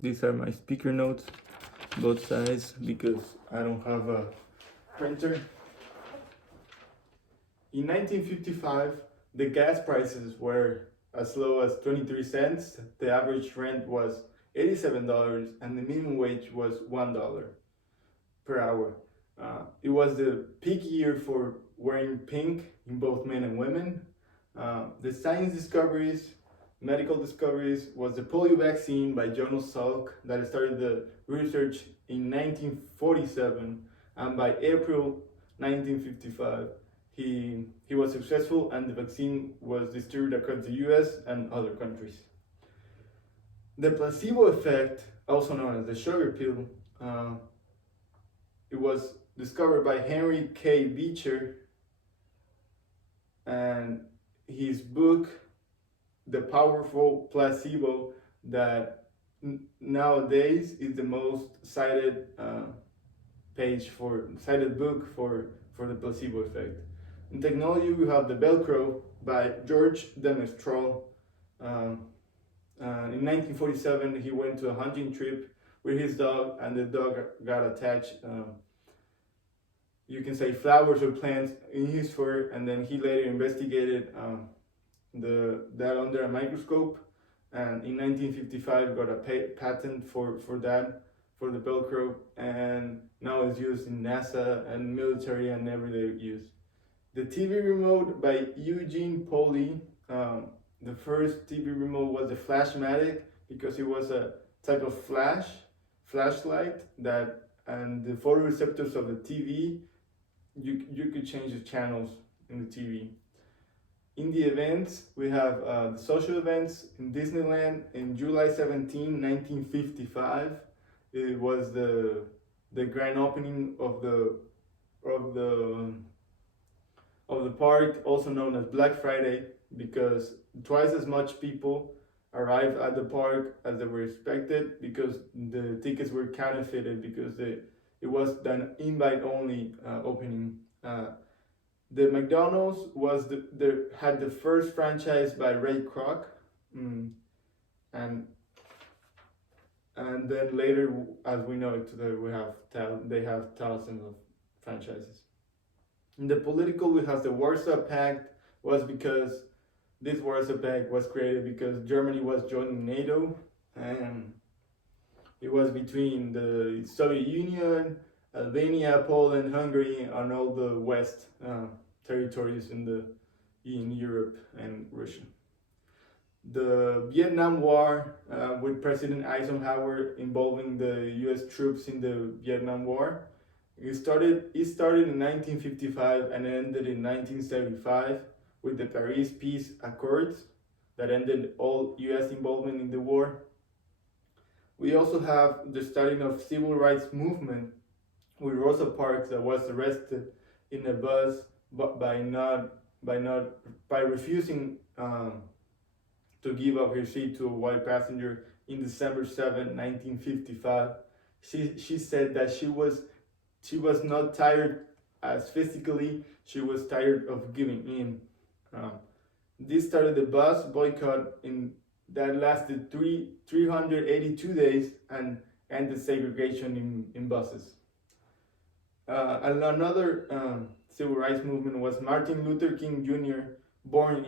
These are my speaker notes, both sides, because I don't have a printer. In 1955, the gas prices were as low as 23 cents, the average rent was $87, and the minimum wage was $1 per hour. It was the peak year for wearing pink in both men and women. The science discoveries, medical discoveries, was the polio vaccine by Jonas Salk that started the research in 1947, and by April 1955, he was successful and the vaccine was distributed across the US and other countries. The placebo effect, also known as the sugar pill, it was discovered by Henry K. Beecher, and his book, The Powerful Placebo, that nowadays is the most cited book for the placebo effect. In technology, we have the Velcro by George de Mestral. In 1947, he went to a hunting trip with his dog, and the dog got attached, you can say, flowers or plants in his fur, and then he later investigated that under a microscope, and in 1955 got a patent for that, for the Velcro, and now it's used in NASA and military and everyday use. The TV remote by Eugene Polly. The first TV remote was the Flashmatic, because it was a type of flashlight that, and the photoreceptors of the TV, you could change the channels in the TV. In the events, we have the social events in Disneyland in July 17, 1955. It was the grand opening of the park, also known as Black Friday, because twice as much people arrived at the park as they were expected, because the tickets were counterfeited, because it was an invite-only opening. The McDonald's had the first franchise by Ray Kroc, and then later, as we know it today, they have thousands of franchises. In the political, we have the Warsaw Pact. This Warsaw Pact was created because Germany was joining NATO, and it was between the Soviet Union, Albania, Poland, Hungary, and all the West territories in Europe and Russia. The Vietnam War, with President Eisenhower involving the U.S. troops in the Vietnam War, it started in 1955 and ended in 1975 with the Paris Peace Accords that ended all U.S. involvement in the war. We also have the starting of civil rights movement with Rosa Parks, that was arrested in a bus by refusing to give up her seat to a white passenger in December 7, 1955. She said that she was not tired as physically, she was tired of giving in. This started the bus boycott that lasted 382 days and ended segregation in buses. Another civil rights movement was Martin Luther King Jr., born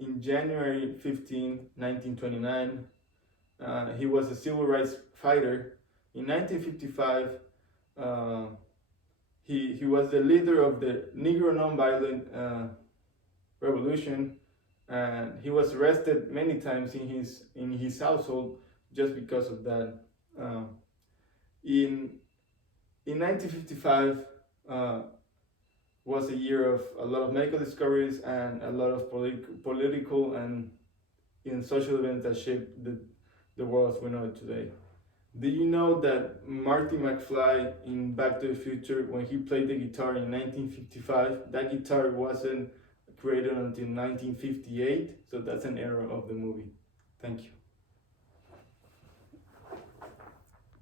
in January 15, 1929. He was a civil rights fighter. In 1955, he was the leader of the Negro Nonviolent Revolution, and he was arrested many times in his household just because of that. In 1955 was a year of a lot of medical discoveries and a lot of political and social events that shaped the world as we know it today. Did you know that Marty McFly in Back to the Future, when he played the guitar in 1955, that guitar wasn't created until 1958, so that's an error of the movie. Thank you.